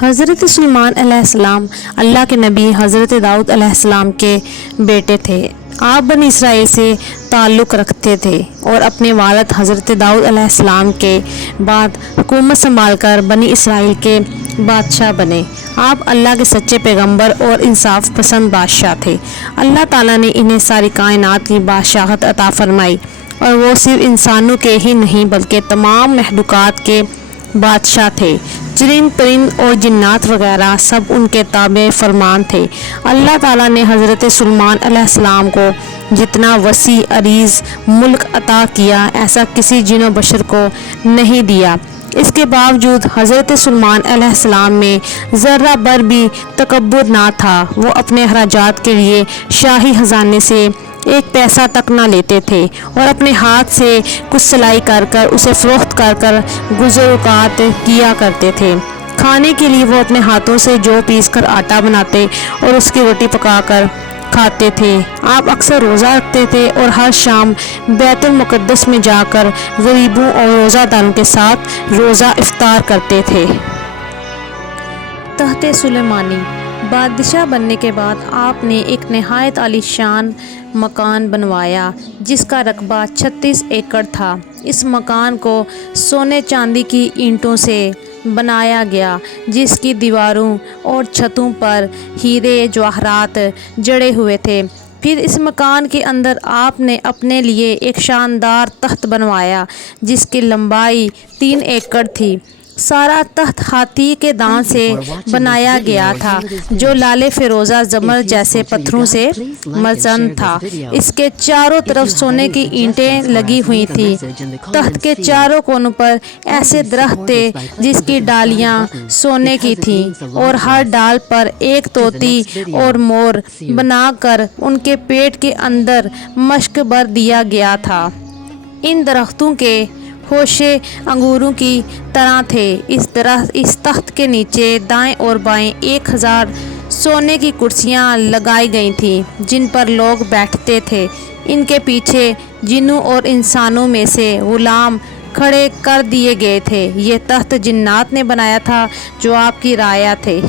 حضرت سلیمان علیہ السلام اللہ کے نبی حضرت داؤد علیہ السلام کے بیٹے تھے۔ آپ بنی اسرائیل سے تعلق رکھتے تھے اور اپنے والد حضرت داؤد علیہ السلام کے بعد حکومت سنبھال کر بنی اسرائیل کے بادشاہ بنے۔ آپ اللہ کے سچے پیغمبر اور انصاف پسند بادشاہ تھے۔ اللہ تعالیٰ نے انہیں ساری کائنات کی بادشاہت عطا فرمائی، اور وہ صرف انسانوں کے ہی نہیں بلکہ تمام مخلوقات کے بادشاہ تھے۔ چرند پرند اور جنات وغیرہ سب ان کے تابع فرمان تھے۔ اللہ تعالیٰ نے حضرت سلیمان علیہ السلام کو جتنا وسیع عریض ملک عطا کیا، ایسا کسی جن و بشر کو نہیں دیا۔ اس کے باوجود حضرت سلیمان علیہ السلام میں ذرہ بر بھی تکبر نہ تھا۔ وہ اپنے اخراجات کے لیے شاہی خزانے سے ایک پیسہ تک نہ لیتے تھے، اور اپنے ہاتھ سے کچھ سلائی کر کر اسے فروخت کر کر گزر اوقات کیا کرتے تھے۔ کھانے کے لیے وہ اپنے ہاتھوں سے جو پیس کر آٹا بناتے اور اس کی روٹی پکا کر کھاتے تھے۔ آپ اکثر روزہ رکھتے تھے اور ہر شام بیت المقدس میں جا کر غریبوں اور روزہ داروں کے ساتھ روزہ افطار کرتے تھے۔ تخت سلیمانی۔ بادشاہ بننے کے بعد آپ نے ایک نہایت عالی شان مکان بنوایا جس کا رقبہ 36 ایکڑ تھا۔ اس مکان کو سونے چاندی کی اینٹوں سے بنایا گیا، جس کی دیواروں اور چھتوں پر ہیرے جواہرات جڑے ہوئے تھے۔ پھر اس مکان کے اندر آپ نے اپنے لیے ایک شاندار تخت بنوایا جس کی لمبائی 3 ایکڑ تھی۔ سارا تخت ہاتھی کے دانت سے بنایا گیا تھا جو لال فیروزہ زمر جیسے پتھروں سے مرصع تھا۔ اس کے چاروں طرف سونے کی اینٹیں لگی ہوئی تھیں۔ تخت کے چاروں کونوں پر ایسے درخت تھے جس کی ڈالیاں سونے کی تھیں، اور ہر ڈال پر ایک طوطی اور مور بنا کر ان کے پیٹ کے اندر مشک بھر دیا گیا تھا۔ ان درختوں کے خوشے انگوروں کی طرح تھے۔ اس تخت کے نیچے دائیں اور بائیں 1000 سونے کی کرسیاں لگائی گئی تھیں جن پر لوگ بیٹھتے تھے۔ ان کے پیچھے جنوں اور انسانوں میں سے غلام کھڑے کر دیے گئے تھے۔ یہ تخت جنات نے بنایا تھا جو آپ کی رعایا تھے۔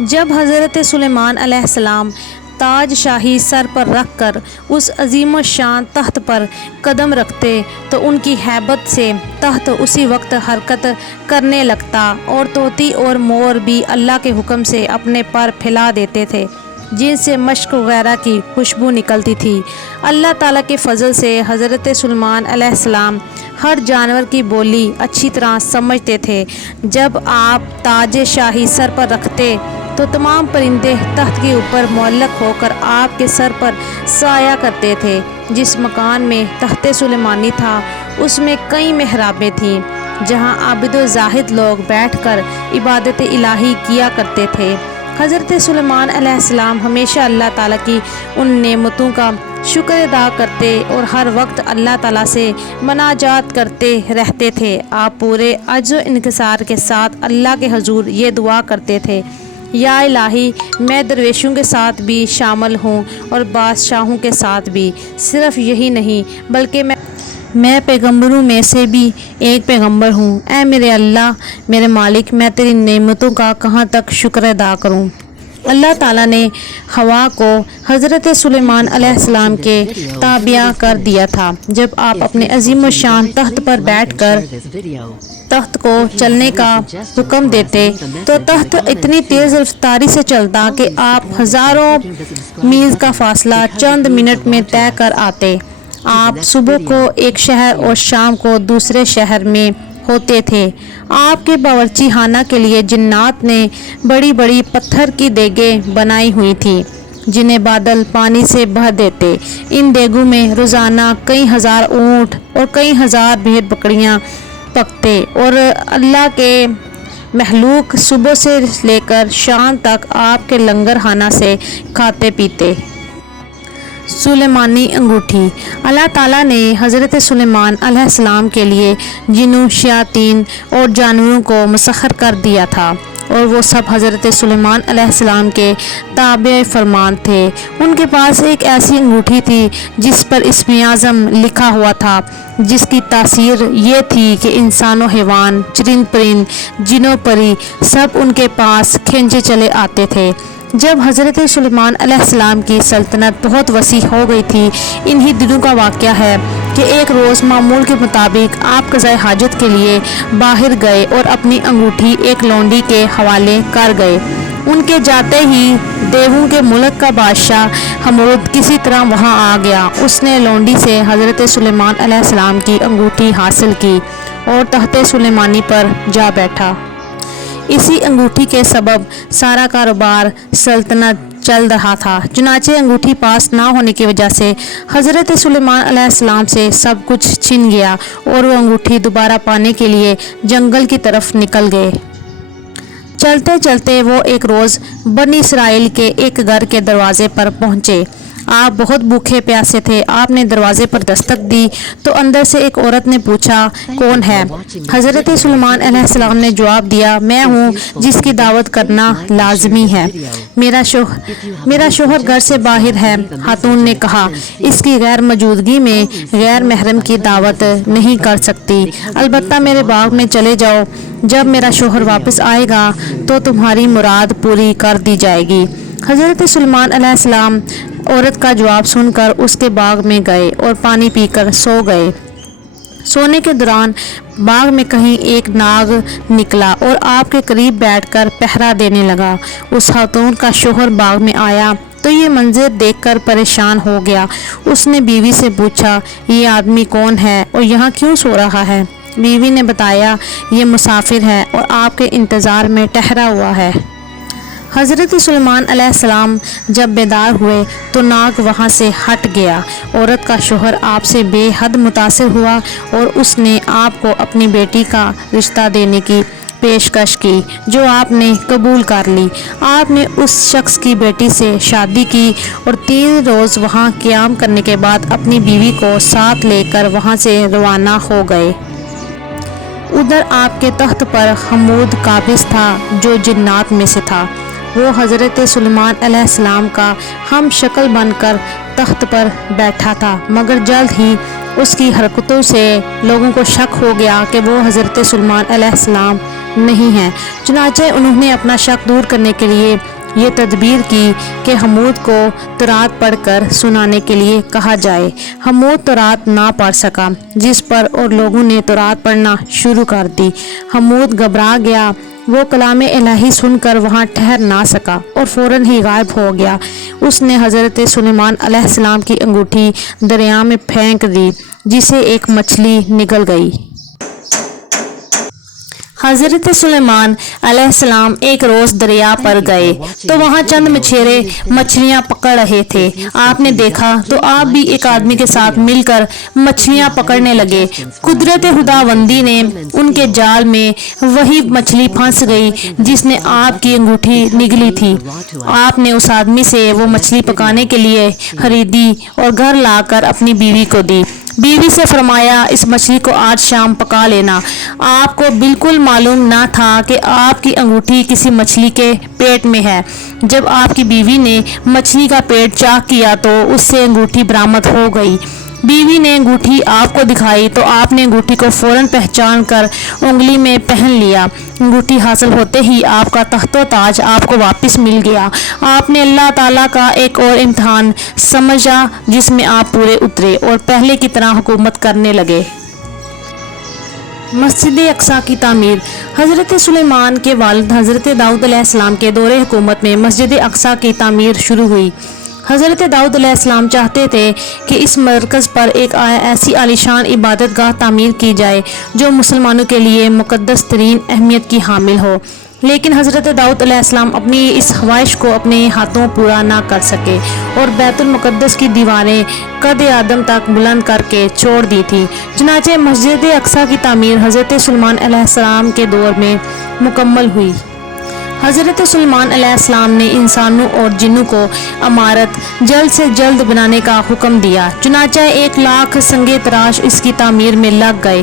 جب حضرت سلیمان علیہ السلام تاج شاہی سر پر رکھ کر اس عظیم الشان تخت پر قدم رکھتے تو ان کی ہیبت سے تخت اسی وقت حرکت کرنے لگتا، اور طوطی اور مور بھی اللہ کے حکم سے اپنے پر پھیلا دیتے تھے جن سے مشک وغیرہ کی خوشبو نکلتی تھی۔ اللہ تعالیٰ کے فضل سے حضرت سلیمان علیہ السلام ہر جانور کی بولی اچھی طرح سمجھتے تھے۔ جب آپ تاج شاہی سر پر رکھتے تو تمام پرندے تخت کے اوپر معلق ہو کر آپ کے سر پر سایہ کرتے تھے۔ جس مکان میں تخت سلیمانی تھا اس میں کئی محرابیں تھیں جہاں عابد و زاہد لوگ بیٹھ کر عبادت الہی کیا کرتے تھے۔ حضرت سلیمان علیہ السلام ہمیشہ اللہ تعالیٰ کی ان نعمتوں کا شکر ادا کرتے اور ہر وقت اللہ تعالیٰ سے مناجات کرتے رہتے تھے۔ آپ پورے عجز و انکسار کے ساتھ اللہ کے حضور یہ دعا کرتے تھے: یا الہی، میں درویشوں کے ساتھ بھی شامل ہوں اور بادشاہوں کے ساتھ بھی۔ صرف یہی نہیں بلکہ میں پیغمبروں میں سے بھی ایک پیغمبر ہوں۔ اے میرے اللہ، میرے مالک، میں تیری نعمتوں کا کہاں تک شکر ادا کروں۔ اللہ تعالیٰ نے ہوا کو حضرت سلیمان علیہ السلام کے تابع کر دیا تھا۔ جب آپ اپنے عظیم الشان تخت پر بیٹھ کر تخت کو چلنے کا حکم دیتے تو تخت اتنی تیز رفتاری سے چلتا کہ آپ ہزاروں میل کا فاصلہ چند منٹ میں طے کر آتے۔ آپ صبح کو ایک شہر اور شام کو دوسرے شہر میں ہوتے تھے۔ آپ کے باورچی خانہ کے لیے جنات نے بڑی بڑی پتھر کی دیگیں بنائی ہوئی تھیں جنہیں بادل پانی سے بھر دیتے۔ ان دیگوں میں روزانہ کئی ہزار اونٹ اور کئی ہزار بھیڑ بکریاں پکتے، اور اللہ کے مخلوق صبح سے لے کر شام تک آپ کے لنگر خانہ سے کھاتے پیتے۔ سلیمانی انگوٹھی۔ اللہ تعالیٰ نے حضرت سلیمان علیہ السلام کے لیے جنوں، شیاطین اور جانوروں کو مسخر کر دیا تھا۔ اور وہ سب حضرت سلیمان علیہ السلام کے تابع فرمان تھے۔ ان کے پاس ایک ایسی انگوٹھی تھی جس پر اسم اعظم لکھا ہوا تھا، جس کی تاثیر یہ تھی کہ انسان و حیوان، چرند پرند، جن و پری سب ان کے پاس کھنچے چلے آتے تھے۔ جب حضرت سلیمان علیہ السلام کی سلطنت بہت وسیع ہو گئی تھی، انہی دنوں کا واقعہ ہے کہ ایک روز معمول کے مطابق آپ قضائے حاجت کے لیے باہر گئے اور اپنی انگوٹھی ایک لونڈی کے حوالے کر گئے۔ ان کے جاتے ہی دیووں کے ملک کا بادشاہ ہمرود کسی طرح وہاں آ گیا۔ اس نے لونڈی سے حضرت سلیمان علیہ السلام کی انگوٹھی حاصل کی اور تخت سلیمانی پر جا بیٹھا۔ اسی انگوٹھی کے سبب سارا کاروبار سلطنت چل رہا تھا۔ چنانچہ انگوٹھی پاس نہ ہونے کی وجہ سے حضرت سلیمان علیہ السلام سے سب کچھ چھن گیا اور وہ انگوٹھی دوبارہ پانے کے لیے جنگل کی طرف نکل گئے۔ چلتے چلتے وہ ایک روز بنی اسرائیل کے ایک گھر کے دروازے پر پہنچے۔ آپ بہت بھوکے پیاسے تھے۔ آپ نے دروازے پر دستک دی تو اندر سے ایک عورت نے پوچھا، کون ہے؟ حضرت سلیمان علیہ السلام نے جواب دیا، میں ہوں جس کی دعوت کرنا لازمی ہے۔ میرا شوہر گھر سے باہر ہے۔ خاتون نے کہا، اس کی غیر موجودگی میں غیر محرم کی دعوت نہیں کر سکتی، البتہ میرے باغ میں چلے جاؤ، جب میرا شوہر واپس آئے گا تو تمہاری مراد پوری کر دی جائے گی۔ حضرت سلیمان علیہ السلام عورت کا جواب سن کر اس کے باغ میں گئے اور پانی پی کر سو گئے۔ سونے کے دوران باغ میں کہیں ایک ناگ نکلا اور آپ کے قریب بیٹھ کر پہرا دینے لگا۔ اس خاتون کا شوہر باغ میں آیا تو یہ منظر دیکھ کر پریشان ہو گیا۔ اس نے بیوی سے پوچھا، یہ آدمی کون ہے اور یہاں کیوں سو رہا ہے؟ بیوی نے بتایا، یہ مسافر ہے اور آپ کے انتظار میں ٹھہرا ہوا ہے۔ حضرت سلیمان علیہ السلام جب بیدار ہوئے تو ناگ وہاں سے ہٹ گیا۔ عورت کا شوہر آپ سے بے حد متاثر ہوا اور اس نے آپ کو اپنی بیٹی کا رشتہ دینے کی پیشکش کی، جو آپ نے قبول کر لی۔ آپ نے اس شخص کی بیٹی سے شادی کی اور 3 روز وہاں قیام کرنے کے بعد اپنی بیوی کو ساتھ لے کر وہاں سے روانہ ہو گئے۔ ادھر آپ کے تخت پر حمود قابض تھا جو جنات میں سے تھا۔ وہ حضرت سلیمان علیہ السلام کا ہم شکل بن کر تخت پر بیٹھا تھا، مگر جلد ہی اس کی حرکتوں سے لوگوں کو شک ہو گیا کہ وہ حضرت سلیمان علیہ السلام نہیں ہیں۔ چنانچہ انہوں نے اپنا شک دور کرنے کے لیے یہ تدبیر کی کہ حمود کو تورات پڑھ کر سنانے کے لیے کہا جائے۔ حمود تورات نہ پڑھ سکا، جس پر اور لوگوں نے تورات پڑھنا شروع کر دی۔ حمود گھبرا گیا، وہ کلام الہی سن کر وہاں ٹھہر نہ سکا اور فوراً ہی غائب ہو گیا۔ اس نے حضرت سلیمان علیہ السلام کی انگوٹھی دریا میں پھینک دی، جسے ایک مچھلی نگل گئی۔ حضرت سلیمان علیہ السلام ایک روز دریا پر گئے تو وہاں چند مچھیرے مچھلیاں پکڑ رہے تھے۔ آپ نے دیکھا تو آپ بھی ایک آدمی کے ساتھ مل کر مچھلیاں پکڑنے لگے۔ قدرت خداوندی نے ان کے جال میں وہی مچھلی پھنس گئی جس نے آپ کی انگوٹھی نگلی تھی۔ آپ نے اس آدمی سے وہ مچھلی پکانے کے لیے خریدی اور گھر لا کر اپنی بیوی کو دی۔ بیوی سے فرمایا، اس مچھلی کو آج شام پکا لینا۔ آپ کو بالکل معلوم نہ تھا کہ آپ کی انگوٹھی کسی مچھلی کے پیٹ میں ہے۔ جب آپ کی بیوی نے مچھلی کا پیٹ چاک کیا تو اس سے انگوٹھی برآمد ہو گئی۔ بیوی نے انگوٹھی آپ کو دکھائی تو آپ نے انگوٹھی کو فوراً پہچان کر انگلی میں پہن لیا۔ انگوٹھی حاصل ہوتے ہی آپ کا تخت و تاج آپ کو واپس مل گیا۔ آپ نے اللہ تعالیٰ کا ایک اور امتحان سمجھا جس میں آپ پورے اترے اور پہلے کی طرح حکومت کرنے لگے۔ مسجد اقصی کی تعمیر۔ حضرت سلیمان کے والد حضرت داؤد علیہ السلام کے دور حکومت میں مسجد اقصی کی تعمیر شروع ہوئی۔ حضرت داؤد علیہ السلام چاہتے تھے کہ اس مرکز پر ایک ایسی عالیشان عبادت گاہ تعمیر کی جائے جو مسلمانوں کے لیے مقدس ترین اہمیت کی حامل ہو، لیکن حضرت داؤد علیہ السلام اپنی اس خواہش کو اپنے ہاتھوں پورا نہ کر سکے اور بیت المقدس کی دیواریں قد آدم تک بلند کر کے چھوڑ دی تھی۔ چنانچہ مسجد اقصی کی تعمیر حضرت سلیمان علیہ السلام کے دور میں مکمل ہوئی۔ حضرت سلیمان علیہ السلام نے انسانوں اور جنوں کو عمارت جلد سے جلد بنانے کا حکم دیا۔ چنانچہ 1,00,000 سنگ تراش اس کی تعمیر میں لگ گئے۔